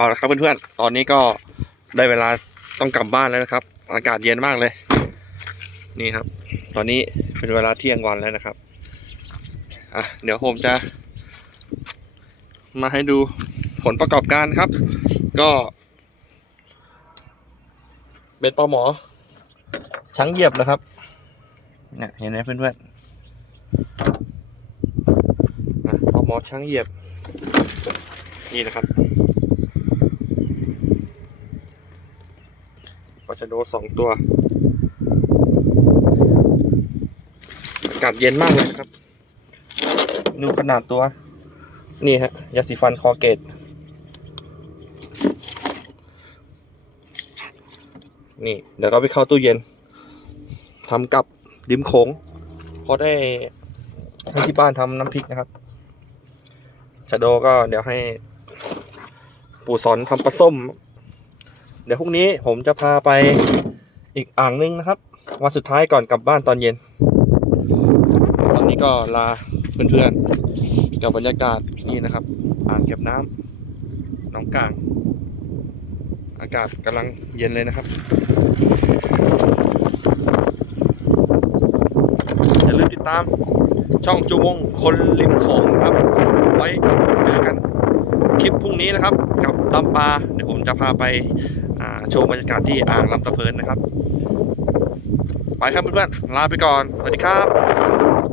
เอาละครับเพื่อนๆ ตอนนี้ก็ได้เวลาต้องกลับบ้านแล้วนะครับ อากาศเย็นมากเลย นี่ครับ ตอนนี้เป็นเวลาเที่ยงวันแล้วนะครับ อะ เดี๋ยวผมจะ มาให้ดูผลประกอบการครับ ก็เป็นปลาหมอ ช้างเหยียบนะครับ เนี่ยเห็นไหมเพื่อนๆปลาหมอช้างเหยียบ นี่นะครับ ปลาชะโดสองตัว อากาศเย็นมากเลยนะครับ ดูขนาดตัว นี่ฮะ ยาสีฟันคอเกต นี่ เดี๋ยวก็ไปเข้าตู้เย็น ทำกับดิมโขงเพราะได้ให้ที่บ้านทำน้ำพริกนะครับชะโดก็เดี๋ยวให้ ปู่สอนทำปลาส้ม ดี๋ยวพรุ่งนี้ผมจะพาไปอีกอ่างนึงนะครับ วันสุดท้ายก่อนกลับบ้านตอนเย็น ตอนนี้ก็ลาเพื่อนๆกับบรรยากาศนี่นะครับ อ่างเก็บน้ำหนองกลาง อากาศกำลังเย็นเลยนะครับอย่าลืมติดตามช่องจูมงคนริมโขงนะครับ ไว้เจอกันคลิปพรุ่งนี้นะครับ กับลำปลาเดี๋ยวผมจะพาไป ชมบรรยากาศที่อ่างลำตะเพินนะครับ ไปครับเพื่อนๆลาไปก่อน สวัสดีครับ